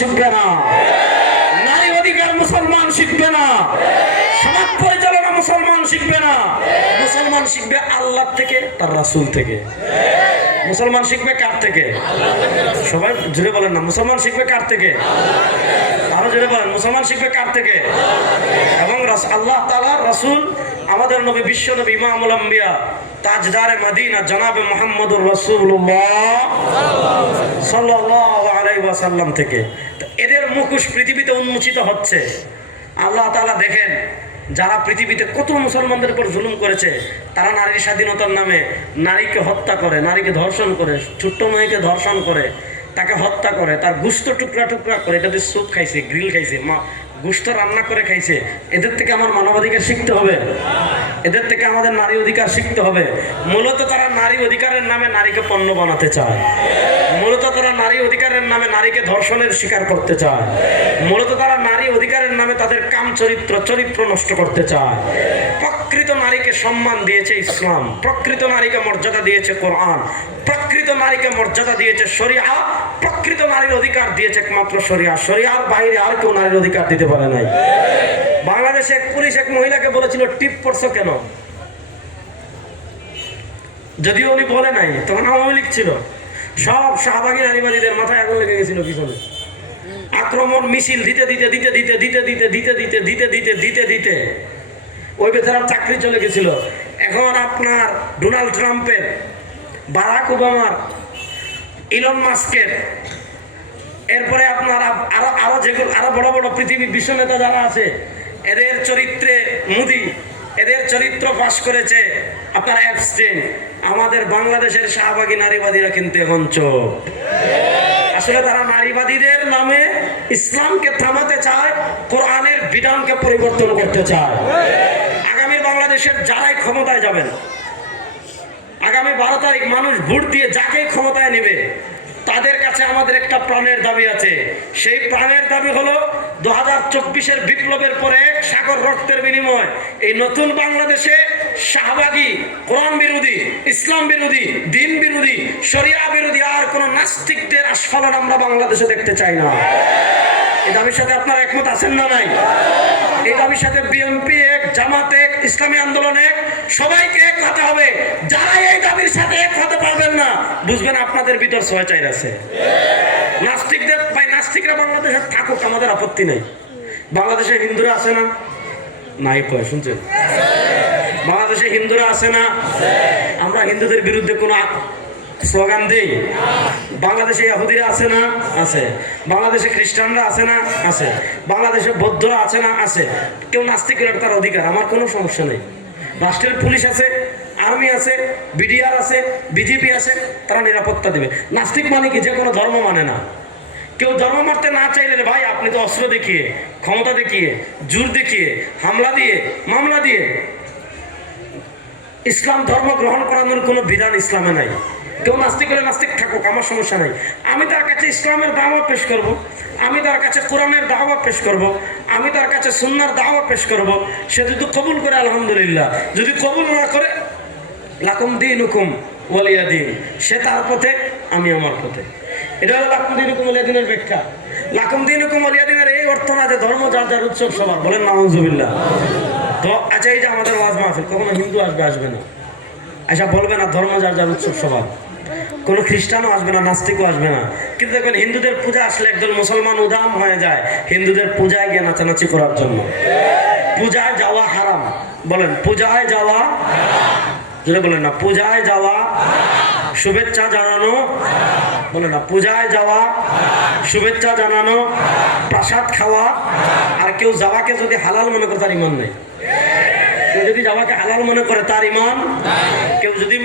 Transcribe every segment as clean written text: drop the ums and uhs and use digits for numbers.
শিখবে না, নারী অধিকার মুসলমান শিখবে না, সমাজ পরিচালনা মুসলমান শিখবে না। মুসলমান শিখবে আল্লাহ থেকে, তার রাসূল থেকে। মুসলমান শিখবে কার থেকে? সবাই জুড়ে বলেন না, মুসলমান শিখবে কার থেকে? আরো জুড়ে বলেন, মুসলমান শিখবে কার থেকে? এবং আল্লাহ তাআলার রাসূল, আমাদের নবী, বিশ্ব নবী, ইমামুল আম্বিয়া, তাজদারে মদিনা জনাবে মুহাম্মদুর রাসূলুল্লাহ সাল্লাল্লাহু আলাইহি ওয়াসাল্লাম থেকে। এদের মুখোশ পৃথিবীতে উন্মোচিত হচ্ছে। আল্লাহ তাআলা দেখেন, যারা পৃথিবীতে কত মুসলমানদের উপর জুলুম করেছে, তারা নারীর স্বাধীনতার নামে নারীকে হত্যা করে, নারীকে ধর্ষণ করে, ছোট্ট মেয়েকে ধর্ষণ করে, তাকে হত্যা করে, তার গোশত টুকরা টুকরা করে, এটা দিয়ে স্যুপ খাইছে, গ্রিল খাইছে, গোশত রান্না করে খাইছে। এদের থেকে আমার মানবাধিকার শিখতে হবে, এদের থেকে আমাদের নারী অধিকার শিখতে হবে। মূলত তারা নারী অধিকারের নামে নারীকে পণ্য বানাতে চায়, মূলত তারা নারী অধিকারের নামে নারীকে ধর্ষণের শিকার করতে চায়, মূলত তারা নারী অধিকারের নামে তাদের কাম চরিত্র নষ্ট করতে চায়। প্রকৃত নারীকে সম্মান দিয়েছে ইসলাম, প্রকৃত নারীকে মর্যাদা দিয়েছে কোরআন, প্রকৃত নারীকে মর্যাদা দিয়েছে শরিয়া, প্রকৃত নারীর অধিকার দিয়েছে একমাত্র শরিয়া। শরিয়ার বাইরে আর কেউ নারীর অধিকার দিতে পারে নাই। বাংলাদেশে এক পুলিশ এক মহিলাকে বলেছিল, টিপ পড়ছো কেন? যদিও উনি বলে নাই, তখন আওয়ামী লীগ ছিল। সব শাহবাগী নারীবাদীদের মাথায় আগুন লেগে গেছিল পিছনে। আক্রমণ মিছিল দিতে দিতে দিতে দিতে দিতে দিতে দিতে দিতে দিতে দিতে দিতে দিতে ওই বেচারার চাকরি চলে গেছিল। এখন আপনার ডোনাল্ড ট্রাম্পের, বারাক ওবামার, ইলন মাস্কের, এরপরে আপনার আরো যেগুলো আরো বড় বড় পৃথিবীর বিশ্ব নেতা যারা আছে, এদের চরিত্রে মোদি, এদের চরিত্র ফাঁস করেছে আপনার অ্যাপস্টেইন। আমাদের বাংলাদেশের শাহবাগী নারীবাদীরা কিন্তু এখন চোখ। আসলে তারা নারীবাদীদের নামে ইসলামকে থামাতে চায়, কোরআনের বিধানকে পরিবর্তন করতে চায়। আগামী বাংলাদেশের যারাই ক্ষমতায় যাবেন, আগামী 12 তারিখ মানুষ ভোট দিয়ে যাকেই ক্ষমতায় নেবে, তাদের কাছে আমাদের একটা প্রাণের দাবি আছে। সেই প্রাণের দাবি হলো 2024-এর বিপ্লবের পরে সাগর রক্তের বিনিময় এই নতুন বাংলাদেশে শাহবাগী, কোরআন বিরোধী, ইসলাম বিরোধী, দিন বিরোধী, শরিয়া বিরোধী আর কোন নাস্তিকদের আস্ফালন আমরা বাংলাদেশে দেখতে চাই না। এই দাবির সাথে আপনারা একমত আছেন না নাই? এই দাবির সাথে বিএনপি এক, জামাত এক, ইসলামী আন্দোলন এক, সবাইকে এক হতে হবে। যারা এই দাবির সাথে এক হতে পারবেন না, বুঝবেন আপনাদের ভিতর ছয়চাইর আছে। নাস্তিকদের ভাই, নাস্তিকরা বাংলাদেশে থাকুক, আমাদের আপত্তি নেই। বাংলাদেশে হিন্দুরা আছে না? নাই কয়, শুনছেন? বাংলাদেশে হিন্দুরা আছে না? আমরা হিন্দুদের বিরুদ্ধে কোনো স্লোগান দেই? বাংলাদেশে ইহুদিরা আছে না? আছে। বাংলাদেশে খ্রিস্টানরা আছে না? আছে। বাংলাদেশে বৌদ্ধরা আছে না? আছে। কেউ নাস্তিক করে তার অধিকার, আমার কোনো সমস্যা নেই। রাষ্ট্রের পুলিশ আছে, আর্মি আছে, বিডিআর আছে, বিজেপি আছে, তারা নিরাপত্তা দেবে। নাস্তিক মানে কি? যে কোনো ধর্ম মানে না। কেউ ধর্ম মারতে না চাইলে ভাই, আপনি তো অস্ত্র দেখিয়ে, ক্ষমতা দেখিয়ে, জোর দেখিয়ে, হামলা দিয়ে, মামলা দিয়ে ইসলাম ধর্ম গ্রহণ করানোর কোনো বিধান ইসলামে নাই। কেউ নাস্তিক হলে নাস্তিক থাকুক, আমার সমস্যা নাই। আমি তার কাছে ইসলামের দাওয়া পেশ করব, আমি তার কাছে কোরআনের দাওয়া পেশ করব, আমি তার কাছে সুন্নাহর দাওয়া পেশ করব। সে যদি কবুল করে আলহামদুলিল্লাহ, যদি কবুল না করে লাকুম দীনুকুম ওয়ালিয়া দীন, সে তার পথে, আমি আমার পথে। এটা হলো লাকুম দীনুকুম ওয়ালিয়া দীনের ব্যাখ্যা। লাকুম দীনুকুম ওয়ালিয়া দীনের এই অর্থ না যে ধর্ম যার যার উৎসব সবার, বলেন নাউজুবিল্লাহ। তো আচ্ছা, এই যে আমাদের ওয়াজ মাহফিল, কখনো হিন্দু আসবে না, আচ্ছা বলবে না ধর্ম যার যার উৎসব সবার, কোনো খ্রিস্টানও আসবে না, নাস্তিকও আসবে না। কিন্তু দেখবেন হিন্দুদের পূজা আসলে একদল মুসলমান উদাম হয়ে যায় হিন্দুদের পূজায় গিয়ে নাচানাচি করার জন্য। পূজায় যাওয়া হারাম, বলেন পূজায় যাওয়া, যদি বলেন না পূজায় যাওয়া, শুভেচ্ছা জানানো, বলে না পূজায় যাওয়া, শুভেচ্ছা জানানো, প্রসাদ খাওয়া। আর কেউ যাওয়াকে যদি হালাল মনে করে, তার ইমান নেই। কেউ যদি যাওয়াকে হালাল মনে করে, তার ইমান। কেউ যদি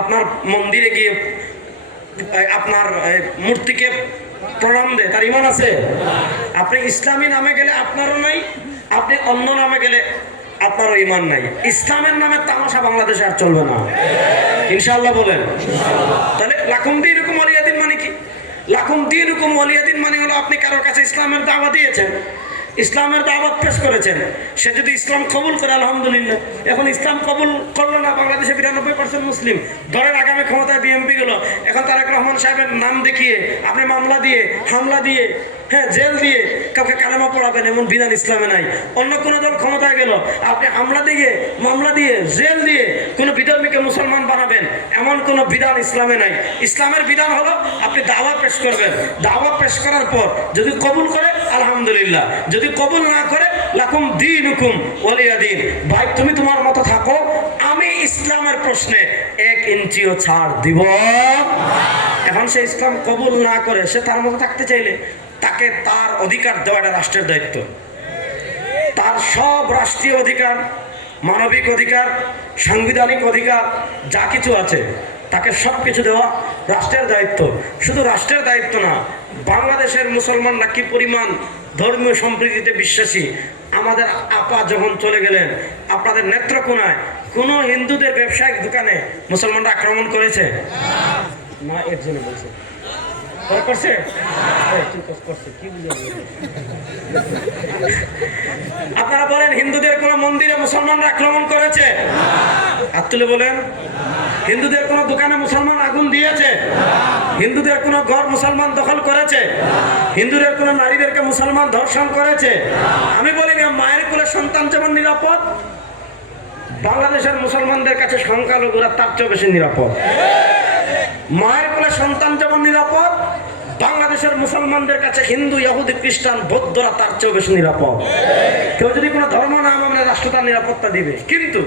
আপনার মন্দিরে গিয়ে আপনার মূর্তিকে প্রণাম দেয়, তার ইমান আছে? আপনি ইসলামী নামে গেলে আপনারও নাই, আপনি অন্য নামে গেলে আপনারও ইমান নাই। ইসলামের নামে তামাশা বাংলাদেশে আর চলবে না, ইনশাআল্লাহ বলেন। তাহলে লাকুম দীনুকুম ওয়ালিয়া দীন মানে কি? লাকুম দীনুকুম ওয়ালিয়া দীন মানে হলো আপনি কারোর কাছে ইসলামের দাওয়া দিয়েছেন, ইসলামের দাওয়াত পেশ করেছেন, সে যদি ইসলাম কবুল করে আলহামদুলিল্লাহ। এখন ইসলাম কবুল করলো না, বাংলাদেশে 92% মুসলিম, ধরেন আগামী ক্ষমতায় বিএনপি গেল, এখন তারেক রহমান সাহেবের নাম দেখিয়ে আপনি মামলা দিয়ে, হামলা দিয়ে, হ্যাঁ জেল দিয়ে কাউকে কালেমা পড়াবেন, এমন বিধান ইসলামে নাই। অন্য কোনো দল ক্ষমতায় গেল, আপনি হামলা দিয়ে, মামলা দিয়ে, জেল দিয়ে কোনো বিধর্মীকে মুসলমান বানাবেন, এমন কোনো বিধান ইসলামে নাই। ইসলামের বিধান হলো আপনি দাওয়াত পেশ করবেন, দাওয়াত পেশ করার পর যদি কবুল করে আলহামদুলিল্লাহ, যদি কবুল না করে লাকুম দীনুকুম ওয়ালিয়া দীন। ভাই তুমি তোমার মতো থাকো, আমি ইসলামের প্রশ্নে 1 ইঞ্চিও ছাড় দিব। এখন সে ইসলাম কবুল না করে সে তার মতো থাকতে চাইলে তাকে তার অধিকার দেওয়াটা রাষ্ট্রের দায়িত্ব। তার সব রাষ্ট্রীয় অধিকার, মানবিক অধিকার, সাংবিধানিক অধিকার যা কিছু আছে তাকে সব কিছু দেওয়া রাষ্ট্রের দায়িত্ব। শুধু রাষ্ট্রের দায়িত্ব না, বাংলাদেশের মুসলমানরা কি পরিমাণ ধর্মীয় সম্প্রীতিতে বিশ্বাসী। আমাদের আপা যখন চলে গেলেন, আপনাদের নেত্রকোনায় কোনো হিন্দুদের ব্যবসায়িক দোকানে মুসলমানরা আক্রমণ করেছে না? একজনে বলছে করছে, আপনারা বলেন হিন্দুদের কোন মন্দিরে মুসলমানরা আক্রমণ করেছে? হাত তুলে বলেন। হিন্দুদের কোন দোকানে মুসলমান আগুন দিয়েছে? হিন্দুদের কোন ঘর মুসলমান দখল করেছে? হিন্দুদের কোন নারীদেরকে মুসলমান ধর্ষণ করেছে? আমি বলি না, মায়ের কোলে সন্তান যেমন নিরাপদ, বাংলাদেশের মুসলমানদের কাছে সংখ্যালঘুরা তার চেয়ে বেশি নিরাপদ। মায়ের কোলে সন্তান যেমন নিরাপদ, বাংলাদেশের মুসলমানদের কাছে হিন্দু, ইহুদি, খ্রিস্টান, বৌদ্ধরা তার চেয়ে বেশি নিরাপদ। কেউ যদি কোনো ধর্ম না মানে রাষ্ট্র তার নিরাপত্তা দিবে। কিন্তু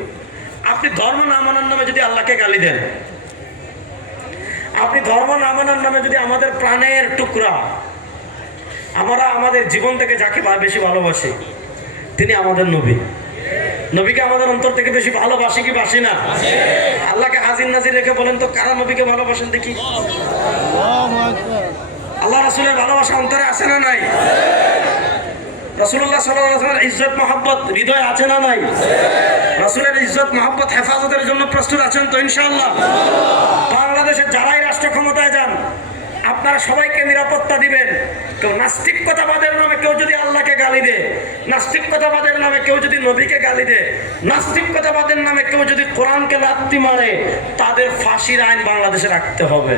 আপনি ধর্ম না মানার নামে যদি আল্লাহকে গালি দেন, আপনি ধর্ম না মানার নামে যদি আমাদের প্রাণের টুকরা, আমরা আমাদের জীবন থেকে যাকে বেশি ভালোবাসি তিনি আমাদের নবী, নবীকে আমাদের অন্তর থেকে বেশি ভালোবাসি কি বাসি না? আল্লাহকে হাজির নাজির রেখে বলেন তো কারা নবীকে ভালোবাসেন দেখি? আল্লাহ রাসূলের ভালোবাসা অন্তরে আছে না নাই? রাসূলুল্লাহ সাল্লাল্লাহু আলাইহি ওয়াসাল্লামের ইজ্জত মহব্বত হৃদয়ে আছে না নাই? রাসূলের ইজ্জত মহব্বত হেফাজতের জন্য প্রস্তুত আছেন তো ইনশাআল্লাহ? বাংলাদেশের যারাই রাষ্ট্র ক্ষমতায় যান আপনারা সবাইকে নিরাপত্তা দিবেন। কেউ নাস্তিকতাবাদের নামে কেউ যদি আল্লাহকে গালি দেয়, নাস্তিকতাবাদের নামে কেউ যদি নবীকে গালি দেয়, নাস্তিকতাবাদের নামে কেউ যদি কোরআনকে লাথি মারে, তাদের ফাঁসির আইন বাংলাদেশে রাখতে হবে।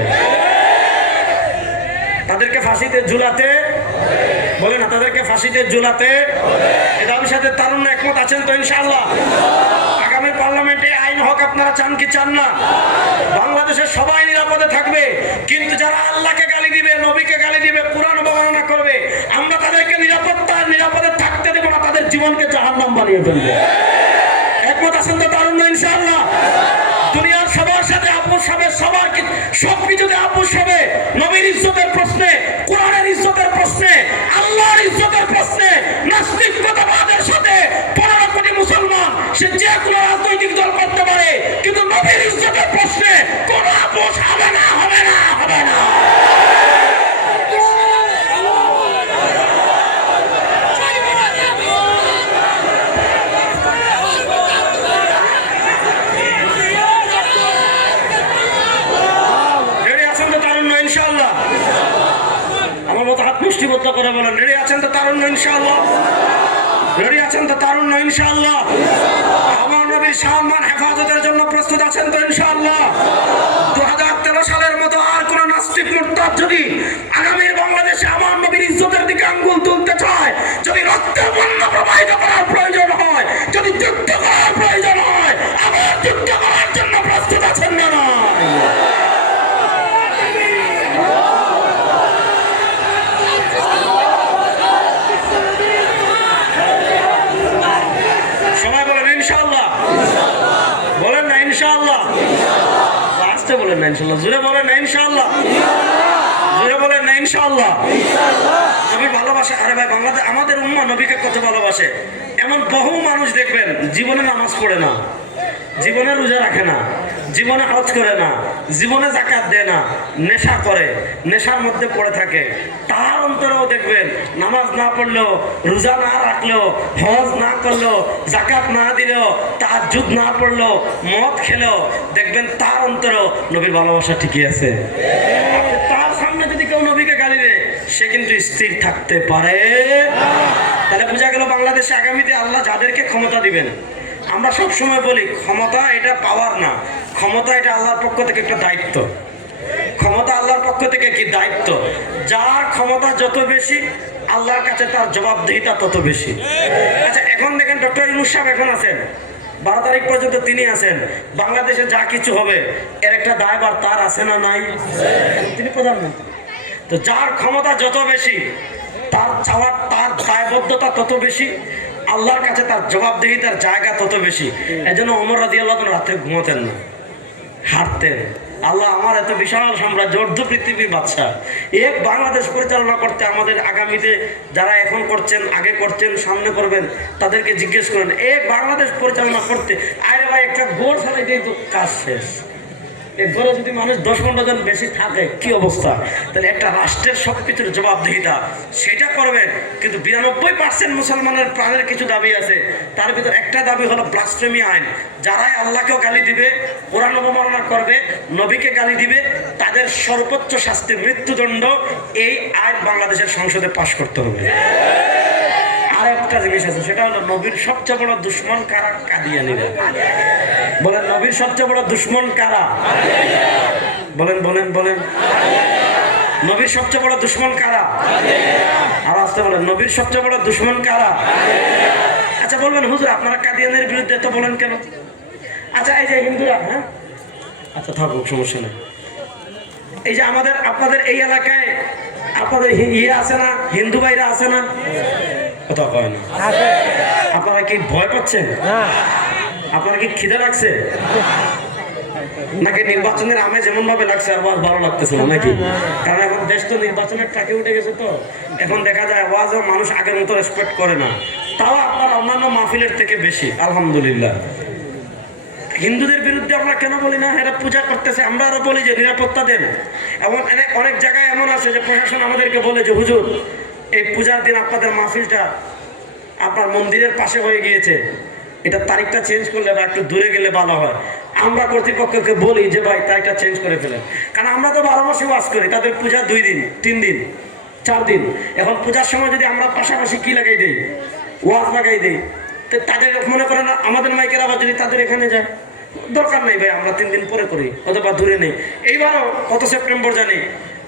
তাদেরকে ফাঁসিতে ঝুলাতে বলে না, তাদেরকে ফাঁসিতে ঝুলাতে। এ দাবির সাথে তারুণ্য একমত আছেন তো ইনশাআল্লাহ? আগামী পার্লামেন্টে আইন হোক, আপনারা চান কি চান না? বাংলাদেশের সবাই নিরাপদে থাকবে, কিন্তু যারা আল্লাহকে গালি দিবে, নবীকে গালি দিবে, কোরআন অবমাননা করবে, আমরা তাদেরকে নিরাপদে থাকতে দেব না, তাদের জীবনকে জাহান্নাম বানিয়ে ফেলবে। একমত আছেন তো তারুণ্য ইনশাআল্লাহ? দুনিয়ার সবার সাথে আপোষ হবে, সবার সবকিছুতে আপোষ হবে। নবীর ইজ্জতের প্রশ্নে, কোরআনের ইজ্জতের প্রশ্নে, আল্লাহর ইজ্জতের প্রশ্নে নাস্তিকতাবাদের সাথে 15 কোটি মুসলমান সে যে কোনো রাজনৈতিক দল করতে পারে, কিন্তু নবীর ইজ্জতের প্রশ্নে কোনো আপোষ হবে না, হবে না, হবে না। আমার মতো হাত মুষ্টিবদ্ধ করে বলেন, রেডি আছেন তো তারুণ্য ইনশাআল্লাহ? রেডি আছেন তো তারুণ্য ইনশাআল্লাহ? আমার নবীর সম্মান হেফাজতের জন্য প্রস্তুত আছেন তো ইনশাআল্লাহ? 2013 সালের মতো আর কোন নাস্তিক মুরতাদ যদি আগামীর বাংলাদেশে আমার নবীর ইজ্জতের দিকে আঙ্গুল তুলতে চায়, যদি রক্তের বন্যা প্রবাহিত করার প্রয়োজন হয়, যদি যুদ্ধ করার প্রয়োজন হয়, আবার যুদ্ধ করার জন্য প্রস্তুত আছেন না? সবাই বলেন ইনশাআল্লাহ। বলেন না ইনশাআল্লাহ? আসতে বলেন না ইনশাআল্লাহ, জোরে বলেন না ইনশাআল্লাহ, জোরে বলেন না ইনশাআল্লাহ। নবীর ভালোবাসা, আরে ভাই বাংলাদেশ আমাদের উম্মাহ নবীকে কত ভালোবাসে। এমন বহু মানুষ দেখবেন জীবনে নামাজ পড়ে না, জীবনে রোজা রাখে না, জীবনে হজ করে না, জীবনে যাকাত দেয় না, নেশা করে, নেশার মধ্যে পড়ে থাকে। তার অন্তরেও দেখবেন নামাজ না পড়লেও, রোজা না রাখলেও, হজ না করলেও, যাকাত না দিলেও, তাহাজ্জুদ না পড়লেও, মদ খেলেও, দেখবেন তার অন্তরেও নবীর ভালোবাসা ঠিকই আছে। তার সামনে যদি কেউ নবীকে গালি দেয়, সে কিন্তু স্থির থাকতে পারে। তাহলে বোঝা গেল বাংলাদেশে আগামীতে আল্লাহ যাদেরকে ক্ষমতা দিবেন, আমরা সব সময় বলি ক্ষমতা এটা পাওয়ার না, ক্ষমতা এটা আল্লাহর পক্ষ থেকে একটা দায়িত্ব। ক্ষমতা আল্লাহর পক্ষ থেকে কি দায়িত্ব। যার ক্ষমতা যত বেশি আল্লাহর কাছে তার জবাবদিহিতা তত বেশি। আচ্ছা, এখন দেখেন ডক্টর ইউনূস সাহেব এখন আছেন, 12 তারিখ পর্যন্ত তিনি আছেন। বাংলাদেশে যা কিছু হবে এর একটা দায়ভার তার আছে না নাই? তিনি প্রধানমন্ত্রী। তো যার ক্ষমতা যত বেশি তার চাওয়ার, তার দায়বদ্ধতা তত বেশি, আল্লাহর কাছে তার জবাবদিহিতার জায়গা তত বেশি। এজন্য ওমর রাদিয়াল্লাহু আনহু রাত্রে ঘুমাতেন না, হাঁটতেন। আল্লাহ আমার এত বিশাল সাম্রাজ্য, অর্ধ পৃথিবীর বাদশাহ, এক বাংলাদেশ পরিচালনা করতে আমাদের আগামীতে যারা এখন করছেন, আগে করছেন, সামনে করবেন, তাদেরকে জিজ্ঞেস করেন এক বাংলাদেশ পরিচালনা করতে। আরে ভাই, একটা গোড় ফেলাই দিয়ে তো কাজ শেষ। এক ঘরে যদি মানুষ 10-15 জন বেশি থাকে কি অবস্থা। তাহলে একটা রাষ্ট্রের সবকিছুর জবাবদিহিতা সেটা করবেন। কিন্তু 92% মুসলমানের প্রাণের কিছু দাবি আছে, তার ভিতর একটা দাবি হলো ব্লাসফেমি আইন। যারাই আল্লাহকেও গালি দিবে, কোরআন অবমাননা করবে, নবীকে গালি দিবে, তাদের সর্বোচ্চ শাস্তি মৃত্যুদণ্ড। এই আইন বাংলাদেশের সংসদে পাশ করতে হবে। আর একটা জিনিস আছে, সেটা হলো নবীর সবচেয়ে বড় দুশ্মন কারা? কাদিয়ানীরা। বলেন, নবীর সবচেয়ে বড় দুশ্মন কারা? বলেন বলেন বলেন। নবীর সবচেয়ে বড় দুশ্মন কারা? আর আসতে বলেন, নবীর সবচেয়ে বড় দুশ্মন কারা? আচ্ছা বলবেন, হুজুর আপনারা কাদিয়ানের বিরুদ্ধে তো বলেন কেন? আচ্ছা, এই যে হিন্দুরা, হ্যাঁ আচ্ছা থাকুক, সমস্যা নেই। এই যে আমাদের আপনাদের এই এলাকায় আপনাদের ইয়ে আছে না, হিন্দু ভাইরা আছে না? কথা কয় না। আপনারা কি ভয় পাচ্ছেন? আপনারা কি খিদে লাগছে নাকি নির্বাচনের আমে যেমন ভাবে লাগছে আর ভালো লাগতেছে না নাকি? কারণ এখন দেশ তো নির্বাচনের ট্রাকে উঠে গেছে, তো এখন দেখা যায় ওয়াজও মানুষ আগের মতো রেসপেক্ট করে না। তাও আপনার অন্যান্য মাহফিলের থেকে বেশি, আলহামদুলিল্লাহ। হিন্দুদের বিরুদ্ধে আমরা কেন বলি না? এরা পূজা করতেছে, আমরা আরো বলি যে নিরাপত্তা দেন। এবং অনেক জায়গায় এমন আছে যে প্রশাসন আমাদেরকে বলে যে হুজুর এই পূজার দিন আপনাদের মাহফিলটা আপনার মন্দিরের পাশে হয়ে গিয়েছে, এটা তারিখটা চেঞ্জ করলে বা একটু দূরে গেলে ভালো হয়। আমরা কর্তৃপক্ষকে বলি যে ভাই তারিখটা চেঞ্জ করে ফেলেন, কারণ আমরা তো 12 মাসে ওয়াজ করি, তাদের পূজা 2 দিন 3 দিন 4 দিন। এখন পূজার সময় যদি আমরা পাশাপাশি কি লাগাই দিই, ওয়াজ লাগাই দিই, তো তাদের মনে করেন আমাদের মাইকের আবার যদি তাদের এখানে যায়, দরকার নেই ভাই, আমরা 3 দিন পরে করি অথবা দূরে নেই। এইবারও কত সেপ্টেম্বর জানি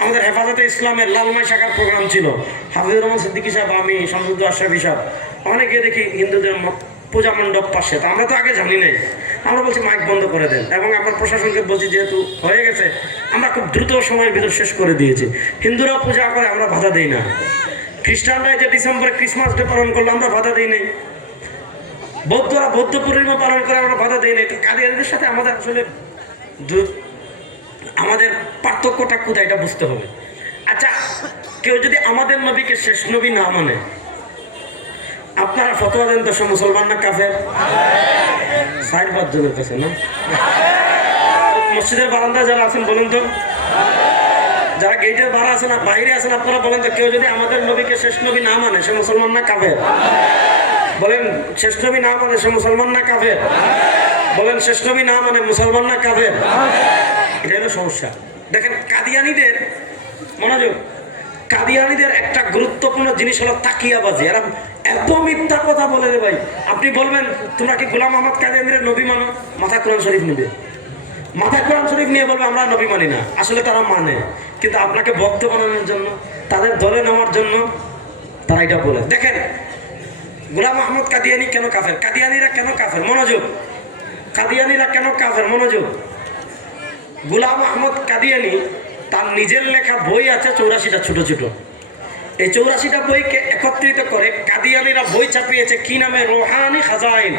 আমাদের হেফাজতে ইসলামের লালমাই শাখার প্রোগ্রাম ছিল। হাফিজুর রহমান সিদ্দিকী সাহেব, আমি, শামসুদ্দৌলা আশরাফী সাহেব, অনেকে দেখি হিন্দুদের পূজা মণ্ডপ পাশে। তো আমরা তো আগে জানি নাই, আমরা বলছি মাইক বন্ধ করে দেন। এবং আমার প্রশাসনকে বলছি যেহেতু হয়ে গেছে, আমরা খুব দ্রুত সময়ের ভিতর শেষ করে দিয়েছি। হিন্দুরাও পূজা করে, আমরা বাধা দিই না। খ্রিস্টানরা যে ডিসেম্বরে ক্রিসমাস ডে পালন করলো, আমরা বাধা দিই নাই। বৌদ্ধরা বৌদ্ধ পূর্ণিমা পালন করে, আমরা বাধা দিই নাই। কাদিয়ানীদের সাথে আমাদের আসলে আমাদের পার্থক্যটা কোথায় এটা বুঝতে হবে। আচ্ছা, কেউ যদি আমাদের নবীকে শেষ নবী না মানে, আপনারা ফতোয়া দেন তো, মুসলমান না কাফের? 4-5 জনের কাছে না? মসজিদের বারান্দায় যারা আছেন বলুন তো, যারা গেটের বাড়া আছে না, বাইরে আছেন, আপনারা বলেন তো, কেউ যদি আমাদের নবীকে শেষ নবী না মানে সে মুসলমান না কাফের? বলেন, শেষ নবী না মানে সে মুসলমান না কাফের? বলেন, শেষ নবী না মানে মুসলমান না কাফের? এটা হলো সমস্যা। দেখেন, কাদিয়ানীদের মনোযোগ, কাদিয়ানীদের একটা গুরুত্বপূর্ণ জিনিস হলো তাকিয়াবাজি। এরা এত মিথ্যা কথা বলে রে ভাই। আপনি বলবেন তোমরা কি গোলাম আহমদ কাদিয়ানীর নবী মানো, মাথা কোরআন শরীফ নিবে, মাথা কোরআন শরীফ নিয়ে বলবে আমরা নবী মানি না। আসলে তারা মানে, কিন্তু আপনাকে ভক্ত বানানোর জন্য, তাদের দলে নেওয়ার জন্য তারা এটা বলে। দেখেন, গোলাম আহমদ কাদিয়ানী কেন কাফের? কাদিয়ানীরা কেন কাফের? মনোযোগ, কাদিয়ানীরা কেন কাফের? মনোযোগ। গোলাম আহমদ কাদিয়ানী তার নিজের লেখা বই আছে 84টা ছোট ছোট। এই 84টা বইকে একত্রিত করে কাদিয়ানীরা বই ছাপিয়েছে কি নামে? রোহানি খাজাইন।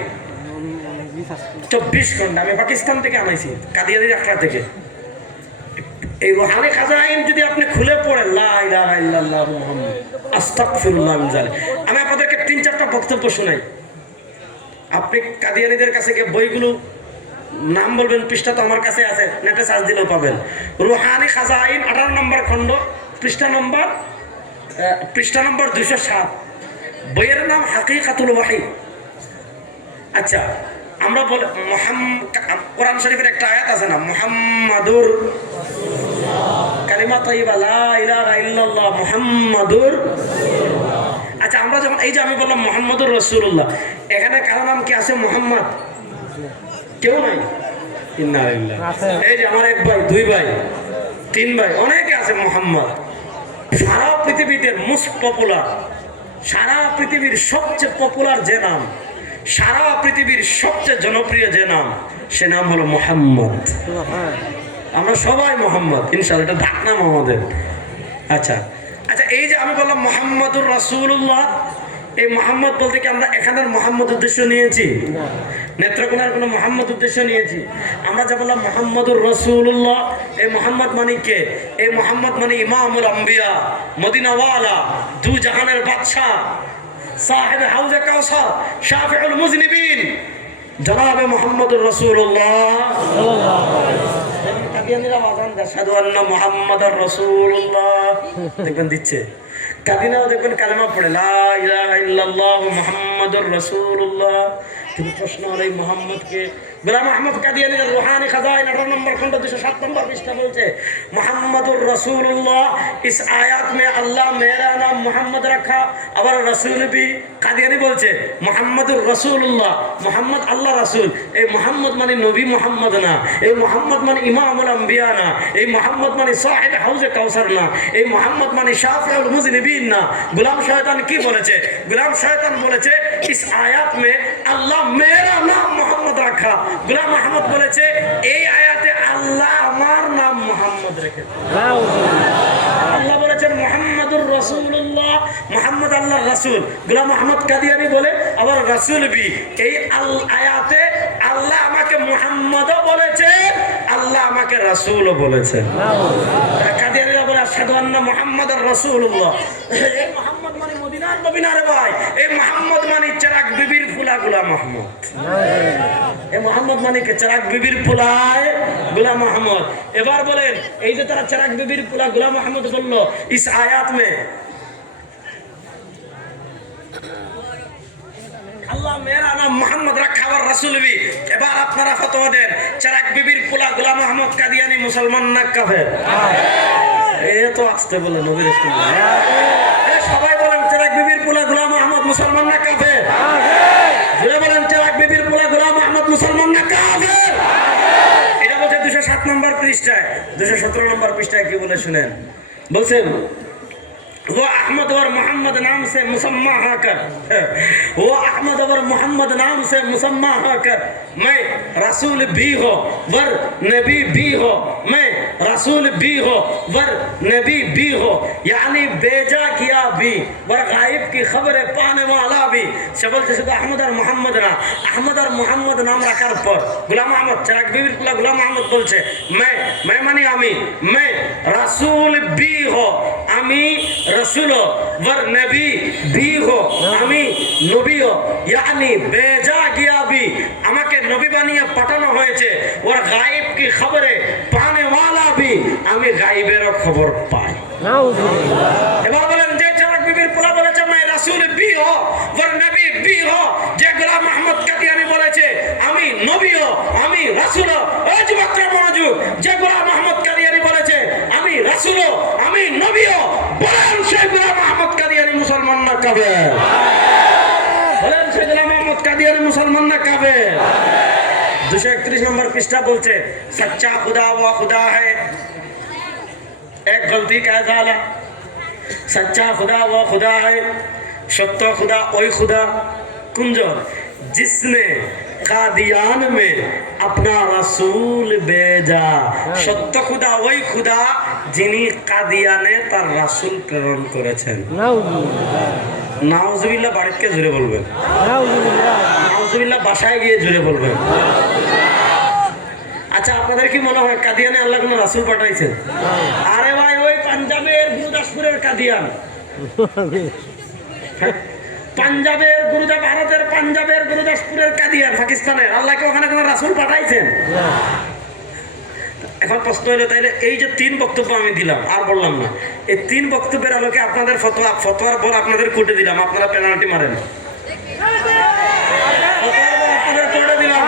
24 খন্ড। আমি পাকিস্তান থেকে আনাইছি, কাদিয়ানীর আখড়া থেকে। এই রোহানি খাজাইন যদি আপনি খুলে পড়েন, লা ইলাহা ইল্লাল্লাহ মুহাম্মদ আস্তাগফিরুল্লাহ মিন যালিক। আমি আপনাদেরকে 3-4টা বক্তব্য শোনাই। আপনি কাদিয়ানীদের কাছে গিয়ে বইগুলো নাম বলবেন, পৃষ্ঠা তো আমার কাছে আছে, নেটে সার্চ দিলেও পাবেন। রুহানি খাজাইন 18 নম্বর খণ্ড, পৃষ্ঠা নম্বর 207। বইয়ের নাম হাকিকাতুল ওয়াহি। আচ্ছা, আমরা বলে কোরআন শরীফের একটা আয়াত আছে না, মুহাম্মাদুর কালিমা তাইয়্যিবা লা ইলাহা ইল্লাল্লাহ মুহাম্মাদুর। আচ্ছা আমরা যখন এই যে আমি বললাম মুহাম্মদুর রাসূলুল্লাহ, এখানে কারো নাম কি আছে মুহাম্মদ? কেউ নাই। এই যে আমার এক ভাই, দুই ভাই, তিন ভাই, অনেকে আছে মুহাম্মদ। সারা পৃথিবীতে মোস্ট পপুলার, সারা পৃথিবীর সবচেয়ে পপুলার যে নাম, সারা পৃথিবীর সবচেয়ে জনপ্রিয় যে নাম, সে নাম হলো মুহাম্মদ। আমরা সবাই মুহাম্মদ, ইনশাআল্লাহ, এটা ডাকনাম আমাদের। আচ্ছা আচ্ছা, এই যে আমি বললাম মুহাম্মদুর রাসূলুল্লাহ, এই মুহাম্মদ বলতে কি আমরা এখানের মুহাম্মদ উদ্দেশ্য নিয়েছি? নেত্রকোনার কোনো মুহাম্মদ উদ্দেশ্য নিয়েছি? আমরা যা বললাম মুহাম্মদুর রাসূলুল্লাহ, এই মুহাম্মদ মানে কে? এই মুহাম্মদ মানে ইমামুল আম্বিয়া, মদিনাওয়ালা, দু জাহানের বাদশা, সাহেব হাউজে কাউসার, শাফিউল মুজনিবিন, জনাব মুহাম্মদুর রাসূলুল্লাহ সাল্লাল্লাহু আলাইহি ওয়াসাল্লাম। কাদিয়ানীরা আযান দেয় আশহাদু আন্না মুহাম্মাদার রাসূলুল্লাহ, দেখবেন দিচ্ছে। কাদিনাও দেখবেন কালেমা পড়ে লা ইলাহা ইল্লাল্লাহ মুহাম্মাদুর রাসূলুল্লাহ। কিন্তু প্রশ্ন হলো এই মোহাম্মদকে গোলাম আহমদ কাদিয়ানীর রুহানি খাজাইন 18 নম্বর খন্ড 207 নম্বর পৃষ্ঠা বলছে মুহাম্মদুর রাসূলুল্লাহ, इस आयत में अल्लाह मेरा नाम मोहम्मद रखा। আবার রাসূল भी কাদিয়ানী বলছে মুহাম্মদুর রাসূলুল্লাহ, মুহাম্মদ আল্লাহ রাসূল। এই মুহাম্মদ মানে নবী মুহাম্মদ না, এই মুহাম্মদ মানে ইমামুল আম্বিয়া না, এই মুহাম্মদ মানে সাহেব হাউজে কাউসার না, এই মুহাম্মদ মানে শাফিউল মুজনিবিন না। গোলাম শয়তান কি বলেছে? গোলাম শয়তান বলেছে इस आयत में अल्लाह मेरा नाम मोहम्मद रखा। গোলাম আহমদ বলেছে এই আয়াতে আল্লাহ আমার নাম মুহাম্মদ রেখেছে। আল্লাহ বলেছেন মুহাম্মদুর রাসূলুল্লাহ, মুহাম্মদ আল্লাহর রাসূল। গোলাম আহমদ কাদিয়ানী বলে আবার রাসূল বি, এই আয়াতে আল্লাহ আমাকে মুহাম্মদও বলেছে, আল্লাহ আমাকে রাসূলও বলেছে। কাদিয়ানীরা বলে আশহাদু আন্না মুহাম্মাদার রাসূলুল্লাহ। এই মুহাম্মদ মানে মদিনার নবী না রে ভাই, এই মুহাম্মদ মানে চেরাগ বিবির ফুলা গোলাম আহমদ। এই মুহাম্মদ মানে কে? চেরাগ বিবির ফুলায় গোলাম আহমদ। এবার বলেন এই যে তারা চেরাগ বিবির ফুলা গোলাম আহমদ বলল, इस आयत में আল্লাহ মেরা নাম মোহাম্মদ রাখা আর রাসূল भी। এবার আপনারা ফতোয়া দেন চেরাগ বিবির ফুলা গোলাম আহমদ কাদিয়ানী মুসলমান না কাফের? এ তো আসতে বলে নবীর রাসূল। সবাই বলেন চেরাগ বিবির ফুলা গোলাম আহমদ মুসলমান না কাফের? জোরে বলেন চেরাগ বিবির ফুলা গোলাম আহমদ মুসলমান না কাফের? এটা বলছে 207 নম্বর পৃষ্ঠায়। 217 নম্বর পৃষ্ঠায় কি বলে শুনেন, বলছেন वो अहमद और मोहम्मद नाम से मुसम्मा होकर, वो अहमद और मोहम्मद नाम से मुसम्मा होकर मैं रसूल भी हो वर नबी भी हो, मैं रसूल भी हो वर नबी भी हो, यानी बेजा किया भी वर गायब की खबरें पाने वाला भी। से বলছে শুধু আহমদ আর মোহাম্মদ না, আহমদ আর মোহাম্মদ নাম রাখার পর গোলাম আহমদ চেরাগ বিবির ফুলা গোলাম আহমদ বলছে मैं मानी আমি, मैं रसूल भी हो, আমি रसूल वर नबी भी हो, আমি নবী हो, यानी बेजा गया भी, আমাকে নবী বানিয়ে পাঠানো হয়েছে, ওর গায়েব কি খবরে পানে वाला भी, আমি গায়েবেরও খবর পাই। এবার বলেন যে চেরাগ বিবির পোলা বলেছে मैं रसूल भी हो वर नबी भी हो, যে গোলাম আহমদ কাদিয়ানী বলেছে আমি নবী हो আমি রাসূল हो, ওই যুবকরা মনোযোগ, যে গোলাম আহমদ কাদিয়ানী বলেছে আমি রাসূল हो আমি নবী हो, বলেন সেই গোলাম আহমদ কাদিয়ানী মুসলমান না কাফের? বলেন সেই গোলাম আহমদ কাদিয়ানী মুসলমান না কাফের? 231 নম্বর পৃষ্ঠা বলছে सच्चा खुदा वो खुदा है, एक गलती कह डाला, सच्चा खुदा वो खुदा है, सत्य खुदा वही खुदा कुंजो जिसने कादियान में अपना रसूल भेजा। সত্য খুদা ওই খুদা যিনি কাদিয়ানে তার রাসূল প্রেরণ করেছেন। নাউজুবিল্লাহ বাড়িতে জুড়ে বলবেন, নাউজুবিল্লাহ বাসায় গিয়ে জুড়ে বলবেন। আচ্ছা আপনাদের কি মনে হয় কাদিয়ানে আল্লাহ কোন রাসূল পাঠাইছেন? আরে ভাই ওই পাঞ্জাবের গুরুদাসপুরের কাদিয়ান, পাঞ্জাবের গুরুদাস, ভারতের পাঞ্জাবের গুরুদাসপুরের কাদিয়ান, পাকিস্তানের, আল্লাহকে ওখানে কোন রাসূল পাঠাইছেন? এখন প্রশ্ন হলো তাইলে এই যে 3 বক্তব্য আমি দিলাম আর বললাম না, এই 3 বক্তব্যের আলোকে আপনাদের ফতোয়ার বল আপনাদের কোর্টে দিলাম, আপনারা পেনাল্টি মারেন। আপনাদের কোর্টে দিলাম,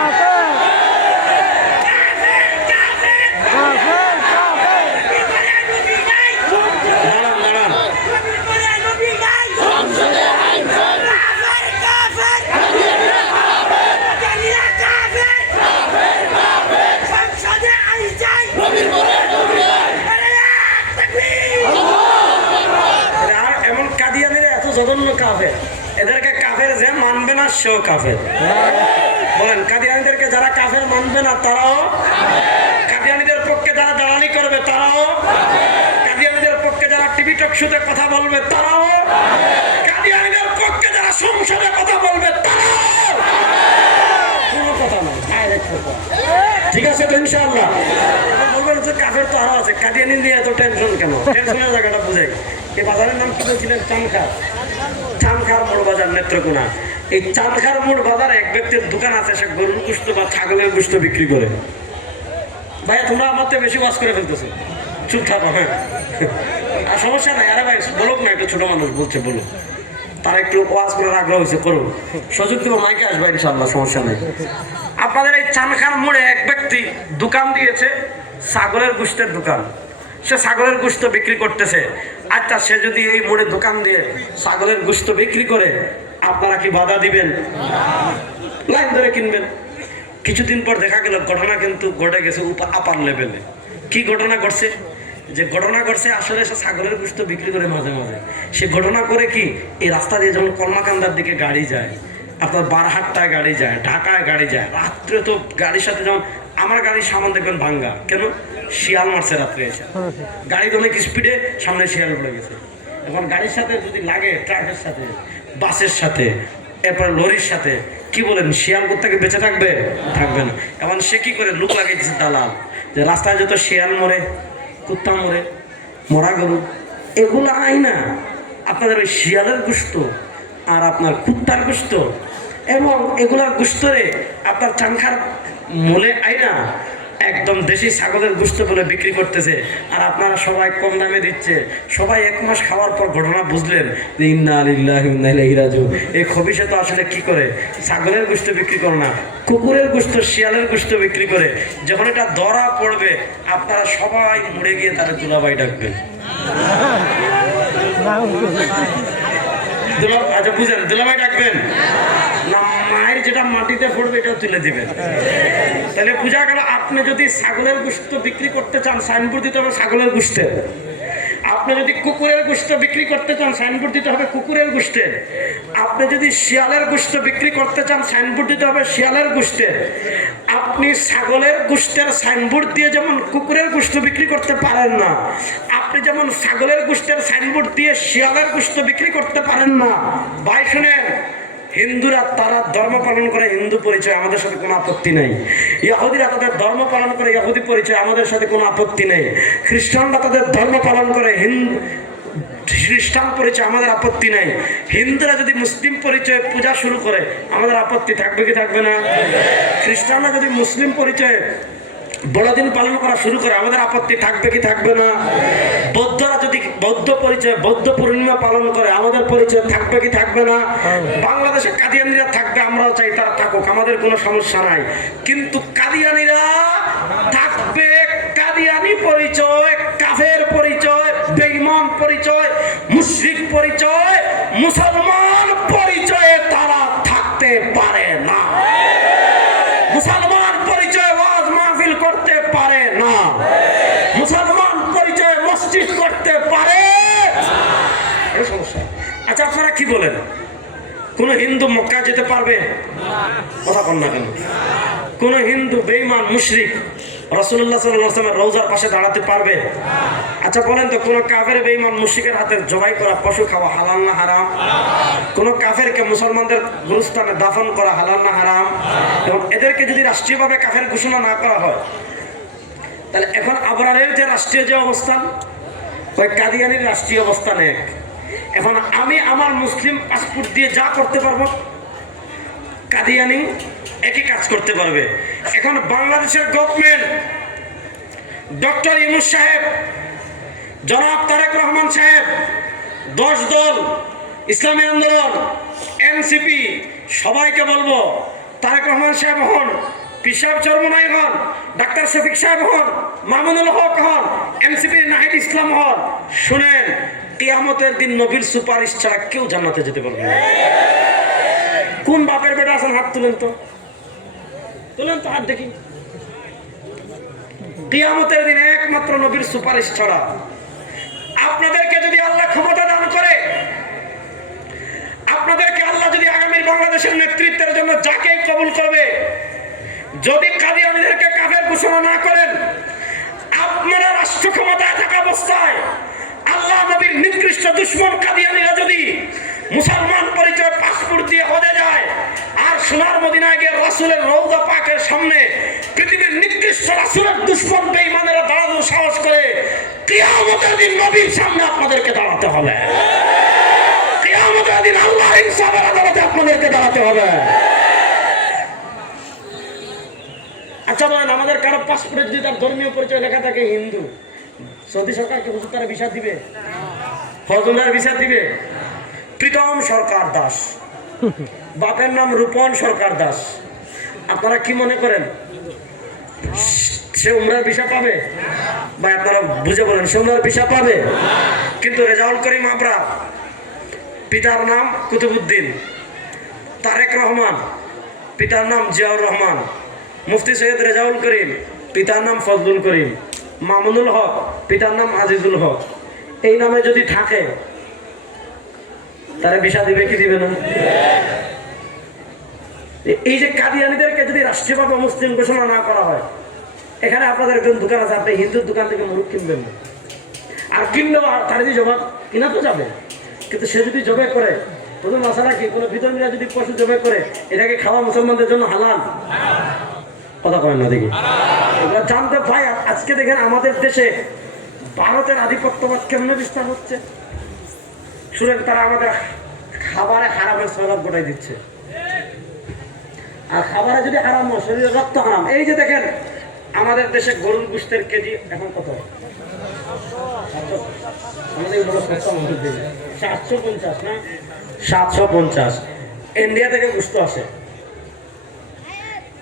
আর এমন কাদিয়ানিরা এত জঘন্য কাফের, এদেরকে কাফের যে মানবে না সেও কাফের। বলেন, কাদিয়ানিদেরকে যারা কাফের মানবে না তারাও, কাদিয়ানিদের পক্ষে যারা দালালি করবে তারাও, কাদিয়ানিদের পক্ষে যারা টিভি টক শোতে কথা বলবে তারাও, কাদিয়ানিদের পক্ষে যারা সংসদে কথা বলবে তারাও। কোনো কথা নাই, ডাইরেক্ট কথা। ঠিক আছে তো ইনশাআল্লাহ? বলবেন যে কাফের তো আরো আছে, কাদিয়ানি নিয়ে এত টেনশন কেন? টেনশনের জায়গাটা বুঝাই। এই বাজারের নাম কি বলছিলেন? চামখার। চামখার মোড় বাজার, নেত্রকোনা। এই চামখার মোড় বাজারে এক ব্যক্তির দোকান আছে, সে গরুর গোশত বা ছাগলের গোশত বিক্রি করে। ভাইয়া তোমরা আমার থেকে বেশি ওয়াজ করে ফেলতেছো, চুপ থাকো। হ্যাঁ, আর সমস্যা নাই। আরে ভাই বলুক না, একটু ছোট মানুষ বলছে বলুক, তারা একটু ওয়াজ করার আগ্রহ হয়েছে, করুন। সুযোগ দেবো, মাইকে আসবে ইনশাআল্লাহ, সমস্যা নেই। আপনাদের এই চামখার মোড়ে এক ব্যক্তি দোকান দিয়েছে, ছাগলের গোশতের দোকান। সে ছাগলের গোশত বিক্রি করতেছে। আচ্ছা, সে যদি এই মোড়ে দোকান দিয়ে ছাগলের গোশত বিক্রি করে, আপনারা কি বাধা দিবেন? লাইন ধরে কিনবেন। কিছুদিন পর দেখা গেল ঘটনা কিন্তু ঘটে গেছে আপার লেভেলে। কি ঘটনা ঘটছে? যে ঘটনা ঘটছে, আসলে সে ছাগলের গোশত বিক্রি করে মাঝে মাঝে। সে ঘটনা করে কি, এই রাস্তা দিয়ে যখন কলমাকান্দার দিকে গাড়ি যায়, আপনার বারহাট্টায় গাড়ি যায়, ঢাকায় গাড়ি যায়, রাত্রে তো গাড়ির সাথে যেমন আমার গাড়ির সামান দেখবেন ভাঙ্গা, কেন? শিয়াল মারছে রাত্রে এসে। গাড়ি অনেক স্পিডে, সামনে শিয়াল পড়ে গেছে। এখন গাড়ির সাথে যদি লাগে, ট্রাকের সাথে, বাসের সাথে, এরপর লরির সাথে, কি বলেন, শিয়াল কোত্থেকে বেঁচে থাকবে? থাকবে না। এখন সে কি করে, লুক লাগিয়ে দিচ্ছে দালাল, যে রাস্তায় যত শিয়াল মরে, কুত্তা মরে, মরা গরু, এগুলো আই না আপনাদের ওই শিয়ালের গোশত আর আপনার কুত্তার গোশত, এবং এগুলার গোশতরে আপনার চামখার মূলে আই না একদম দেশি ছাগলের গোশত বলে বিক্রি করতেছে। আর আপনারা সবাই কম দামে দিচ্ছে। সবাই এক মাস খাওয়ার পর ঘটনা বুঝলেন যে ইন্না লিল্লাহি ওয়া ইন্না ইলাইহি রাজিউন। এই খবিশে তো আসলে কি করে, ছাগলের গোশত বিক্রি করে না, কুকুরের গোশত, শিয়ালের গোশত বিক্রি করে। যখন এটা ধরা পড়বে, আপনারা সবাই মুড়ে গিয়ে তারা দুলাভাই ডাকবেন। আচ্ছা বুঝেন, দুলাভাই ডাকবেন না, মায়ের যেটা মাটিতে পড়বে এটাও তুলে দিবেন। তাহলে বোঝা গেল, আপনি যদি ছাগলের গোশত বিক্রি করতে চান, সাইনবোর্ড দিতে হবে ছাগলের গোশতের। আপনি যদি কুকুরের গোশত বিক্রি করতে চান, সাইনবোর্ড দিতে হবে কুকুরের গোশতের। আপনি যদি শিয়ালের গোশত বিক্রি করতে চান, সাইনবোর্ড দিতে হবে শিয়ালের গোশতের। আপনি ছাগলের গোশতের সাইনবোর্ড দিয়ে যেমন কুকুরের গোশত বিক্রি করতে পারেন না, আপনি যেমন ছাগলের গোশতের সাইনবোর্ড দিয়ে শিয়ালের গোশত বিক্রি করতে পারেন না। ভাই শুনেন, হিন্দুরা তারা ধর্ম পালন করে, হিন্দু পরিচয়, আমাদের সাথে কোনো আপত্তি নেই। ইহুদিরা তাদের ধর্ম পালন করে, ইহুদি পরিচয়, আমাদের সাথে কোনো আপত্তি নেই। খ্রিস্টানরা তাদের ধর্ম পালন করে, খ্রিস্টান পরিচয়, আমাদের আপত্তি নেই। হিন্দুরা যদি মুসলিম পরিচয়ে পূজা শুরু করে, আমাদের আপত্তি থাকবে কি থাকবে না? খ্রিস্টানরা যদি মুসলিম পরিচয়ে বড়দিন পালন করা শুরু করে, আমাদের আপত্তি থাকবে কি থাকবে না? বৌদ্ধরা যদি বৌদ্ধ পরিচয়, বৌদ্ধ পূর্ণিমা পালন করে, আমাদের পরিচয় থাকবে কি থাকবে না? বাংলাদেশে কাদিয়ানিরা থাকবে, আমরাও চাই তারা থাকুক, আমাদের কোনো সমস্যা নাই। কিন্তু কাদিয়ানিরা থাকবে, কাদিয়ানি পরিচয়, কাফের পরিচয়, বেঈমান পরিচয়, মুশরিক পরিচয়, মুসলমান পরিচয়ে তারা থাকতে পারে না। মুসলমান পরিচয় ওয়াজ মাহফিল করতে পারে না। মুসলমান পরিচয় মসজিদ করতে পারে না। সমস্যা। আচ্ছা, আপনারা কি বলেন, কোন হিন্দু মক্কা যেতে পারবে? কথা বল না কেন? কোন হিন্দু বেঈমান মুশরিক রাসূলুল্লাহ সাল্লাল্লাহু আলাইহি ওয়াসাল্লামের রওজার পাশে দাঁড়াতে পারবে? আচ্ছা বলেন তো, কোন কাফের বেঈমান মুশরিকের হাতে জবাই করা পশু খাওয়া হালাল না হারাম? কোন কাফেরকে মুসলমানদের গুরুস্থানে দাফন করা হালাল না হারাম? এবং এদেরকে যদি রাষ্ট্রীয়ভাবে কাফের ঘোষণা না করা হয়, তাহলে এখন আবরারের যে রাষ্ট্রীয় যে অবস্থান, ওই কাদিয়ানির রাষ্ট্রীয় অবস্থান এক। এখন আমি আমার মুসলিম পাসপোর্ট দিয়ে যা করতে পারবো, কাদিয়ানি একই কাজ করতে পারবে। এখন বাংলাদেশের গভর্নমেন্ট, ডক্টর ইউনূস সাহেব, জনাব তারেক রহমান সাহেব, 10 দল, ইসলামী আন্দোলন, এনসিপি, সবাইকে বলবো, তারেক রহমান সাহেব হন, পীর সাহেব চরমনাই হন, ডাক্তার শফিক সাহেব হন, মামুনুল হক হন, এনসিপি নাহিদ ইসলাম হন, শুনেন, কিয়ামতের দিন নবীর সুপারিশ ছাড়া কেউ জান্নাতে যেতে পারবে না। কোন বাপের বেটা আছেন, হাত তুলেন তো, তুলেন তো হাত দেখি। কিয়ামতের দিন একমাত্র নবীর সুপারিশ ছাড়া। আপনাদেরকে যদি আল্লাহ ক্ষমতা দান করে, আপনাদেরকে আল্লাহ যদি আগামী বাংলাদেশের নেতৃত্বের জন্য যাকেই কবুল করবে, যদি কাদিয়ানীদেরকে কাফের ঘোষণা না করেন, আপনারা রাষ্ট্র ক্ষমতায় থাকা অবস্থায় আল্লাহ নবীর নিকৃষ্ট দুশ্মন কাদিয়ানীরা যদি মুসলমান পরিচয় পাসপোর্ট দিয়ে হজে যায় আর সোনার মদিনায় গিয়ে রাসূলের রওজা পাকের সামনে পৃথিবীর নিকৃষ্ট রাসূলের দুশ্মন বেঈমানেরা দাঁড়ানোর সাহস করে, কিয়ামতের দিন নবীর সামনে আপনাদেরকে দাঁড়াতে হবে। কিয়ামতের দিন আল্লাহর ইনসাফের আদালতে আপনাদেরকে দাঁড়াতে হবে। আচ্ছা বলেন, আমাদের কারো পাসপোর্টে যদি তার ধর্মীয় পরিচয় লেখা থাকে হিন্দু, সৌদি সরকার কি হুজুর তারা ভিসা দিবে? ফজলার ভিসা দিবে? প্রীতম সরকার দাস, বাপের নাম রূপন সরকার দাস, আপনারা কি মনে করেন সে উমরার ভিসা পাবে? বা আপনারা বুঝে বলেন, সে উমরার ভিসা পাবে? কিন্তু রেজাউল করিম আবরা, পিতার নাম কুতুবউদ্দিন, তারেক রহমান পিতার নাম জিয়াউর রহমান, মুফতি সৈয়দ রেজাউল করিম পিতার নাম ফজলুল করিম, মামুনুল হক পিতার নাম আজিজুল হক, এই নামে যদি থাকে তারা ভিসা দিবে কি দিবে না? এই যে কাদিয়ানীদেরকে যদি রাষ্ট্রীয়ভাবে মুসলিম ঘোষণা না করা হয়, এখানে আপনাদের একজন দোকান আছে, আপনি হিন্দুর দোকান থেকে মুরগ কিনবেন না, আর কিনলেও তার যদি জবাব কিনা তো যাবে, কিন্তু সে যদি জবে করে, প্রথম মশালা কি কোনো বিধর্মীরা যদি পশু জবে করে, এটাকে খাওয়া মুসলমানদের জন্য হালাল? কথা করেন না দেখি, এগুলো জানতে ভাই। আজকে দেখেন আমাদের দেশে ভারতের আধিপত্যবাদ কেমন বিস্তার হচ্ছে। শুনেন, তারা আমাদের খাবারে হারামের সওয়াব গোটাই দিচ্ছে, আর খাবারে যদি হারাম হয় শরীরে রক্ত হারাম। এই যে দেখেন আমাদের দেশে গরুর গোশতের কেজি এখন কত? 750 না 750। ইন্ডিয়া থেকে গোশত আসে,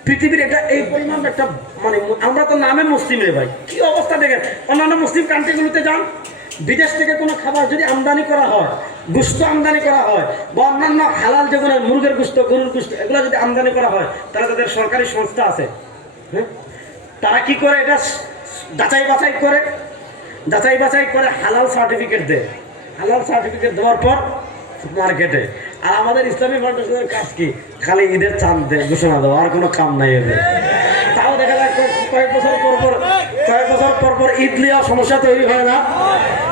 পৃথিবীর এটা এই পরিমাণ একটা, মানে আমরা তো নামে মুসলিম রে ভাই, কি অবস্থা দেখেন। অন্যান্য মুসলিম কান্ট্রিগুলোতে যান, বিদেশ থেকে কোনো খাবার যদি আমদানি করা হয়, গোশত আমদানি করা হয়, বা অন্যান্য হালাল যেগুলো মুরগের গোশত, গরুর গোশত, এগুলো যদি আমদানি করা হয়, তারা তাদের সরকারি সংস্থা আছে, হ্যাঁ, তারা কি করে এটা যাচাই বাছাই করে হালাল সার্টিফিকেট দেয়। হালাল সার্টিফিকেট দেওয়ার পর মার্কেটে। আর আমাদের ইসলামী ফাউন্ডেশনের কাজ কি? খালি ঈদের চাঁদ ঘোষণা দেওয়া, আর কোনো কাম নাই এদের। তাও দেখা যায় কয়েক বছর পর ঈদ লিয়া সমস্যা তৈরি হয় না?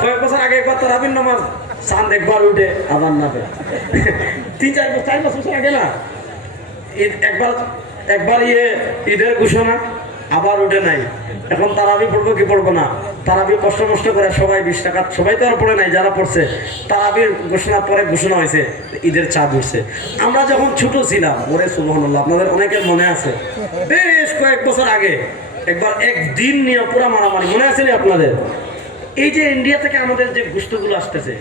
কয়েক বছর আগে একবার তারাবির নামাজ, চাঁদ একবার উঠে আবার না, 3-4 বছর আগে না, ঈদ একবার ঈদের ঘোষণা, আবার উঠে নাই। এখন তারাবি পড়বো কি পড়বো না, তারাবি কষ্ট করে সবাই 20 টাকা, সবাই তো আর পড়ে নাই, যারা পড়ছে তারাবির ঘোষণার পরে ঘোষণা হয়েছে ঈদের চাঁদ উঠছে। আমরা যখন ছোট ছিলাম, ওরে সুবহানাল্লাহ, আপনাদের অনেকের মনে আছে, বেশ কয়েক বছর আগে একবার একদিন নিয়ে পুরা মারামারি, মনে আছে না আপনাদের? এই যে ইন্ডিয়া থেকে আমাদের যে গোশতগুলো আসতেছে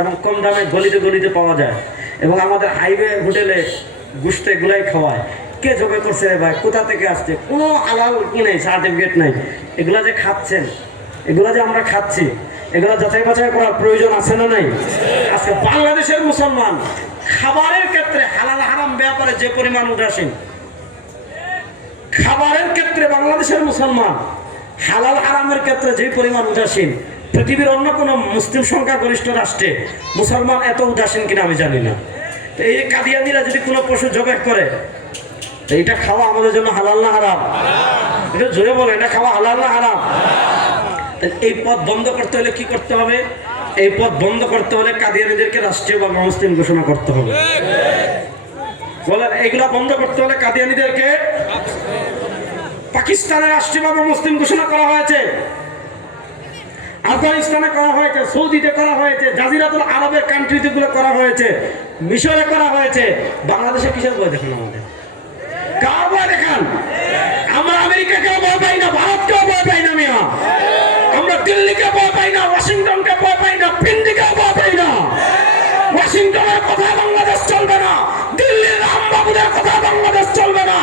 এবং কম দামে গলিতে পাওয়া যায়, এবং আমাদের হাইওয়ে হোটেলে গোশত এগুলাই খাওয়ায়, কে জবে করছে ভাই? কোথা থেকে আসছে? কোনো হালাল কি নেই, সার্টিফিকেট নাই। এগুলা যে খাচ্ছেন, এগুলা যে আমরা খাচ্ছি, এগুলা যাচাই বাছাই করার প্রয়োজন আছে না নাই? আজকে বাংলাদেশের মুসলমান খাবারের ক্ষেত্রে হালাল হারাম ব্যাপারে যে পরিমাণ উদাসীন, খাবারের ক্ষেত্রে বাংলাদেশের মুসলমান হালাল হারামের ক্ষেত্রে যে পরিমাণ উদাসীন, পৃথিবীর অন্য কোনো মুসলিম সংখ্যাগরিষ্ঠ রাষ্ট্রে মুসলমান এত উদাসীন কিনা আমি জানি না। তো এই কাদিয়ানীরা যদি কোনো পশু জবাই করে, এটা খাওয়া আমাদের জন্য হালাল না হারাম? এটা জোরে বলে, এটা খাওয়া হালাল না হারাম? এই পথ বন্ধ করতে হলে কি করতে হবে? এই পথ বন্ধ করতে হলে কাদিয়ানীদেরকে রাষ্ট্রীয় বা মুসলিম ঘোষণা করতে হবে। বলেন, এইগুলা বন্ধ করতে হলে কাদিয়ানীদেরকে পাকিস্তানের রাষ্ট্রীয়ভাবে মুসলিম ঘোষণা করা হয়েছে, আফগানিস্তানে করা হয়েছে, সৌদিতে করা হয়েছে, জাজিরাতুল আরবের কান্ট্রিতে গুলো করা হয়েছে, মিশরে করা হয়েছে। বাংলাদেশে কিসের বই দেখেন? আমাদের কার বই দেখান? আমরা আমেরিকাকেও ভয় পাই না, ভারতকেও ভয় পাই না মিয়া, আমরা দিল্লিকে ভয় পাই না, ওয়াশিংটনকে ভয় পাই না, পিন্ডিকেও ভয় পাই না। ওয়াশিংটনের কথা বাংলাদেশ চলবে না, দিল্লির রামবাবুদের কথা বাংলাদেশ চলবে না।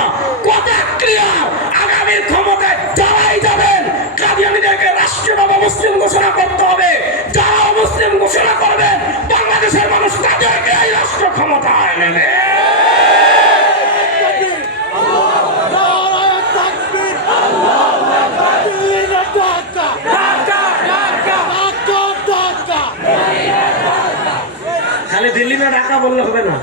কথা ক্লিয়ার, আগামীর ক্ষমতায় যারাই যাবেন, কাদিয়ানীদেরকে রাষ্ট্রীয়ভাবে মুসলিম ঘোষণা করতে হবে। যারা মুসলিম ঘোষণা করবেন, বাংলাদেশের মানুষ তাদেরকে এই রাষ্ট্র ক্ষমতায় নেবে। ঢাকা বললে হবে না।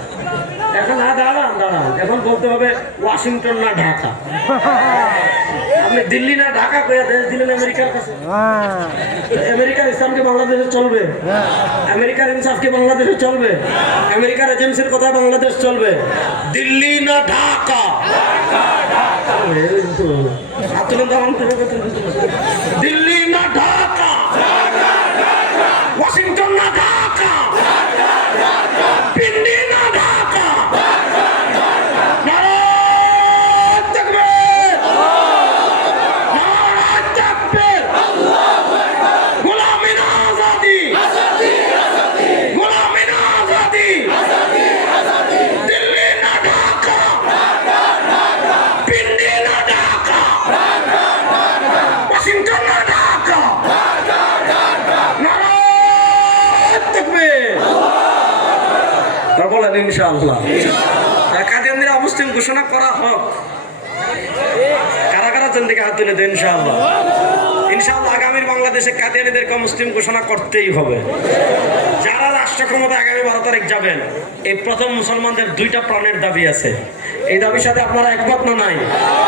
এখন দাঁড়ান দাঁড়ান, এখন বলতে হবে ওয়াশিংটন না ঢাকা। আপনি দিল্লি না ঢাকা কইয়া দেশ দিলেন আমেরিকার কাছে। আমেরিকার ইসলামকে বাংলাদেশে চলবে, আমেরিকার ইনসাফকে বাংলাদেশে চলবে, আমেরিকার এজেন্সির কথা বাংলাদেশ চলবে। দিল্লি না ঢাকা, দিল্লি না ঢাকা, ওয়াশিংটন না ঢাকা, পিন্ডি না ঢাকা। নারায়ে তাকবীর, নারায়ে তাকবীর। গোলামি না আজাদি, গোলামি না আজাদি। দিল্লি না ঢাকা, পিন্ডি না ঢাকা, ওয়াশিংটন না ঢাকা। নারায়ে তাকবীর। বলেন ইনশাআল্লাহ। কাদিয়ানীরা অমুসলিম ঘোষণা করা হোক। কারা কারা দিকে হাত তুলে দেন ইনশাআল্লাহ। ইনশাআল্লাহ আগামীর বাংলাদেশে কাদিয়ানীদেরকে মুসলিম ঘোষণা করতেই হবে। যারা রাষ্ট্র ক্ষমতা আগামী 12 তারিখ যাবেন, এই প্রথম মুসলমানদের 2টা প্রাণের দাবি আছে। এই দাবির সাথে আপনারা একমত না নাই?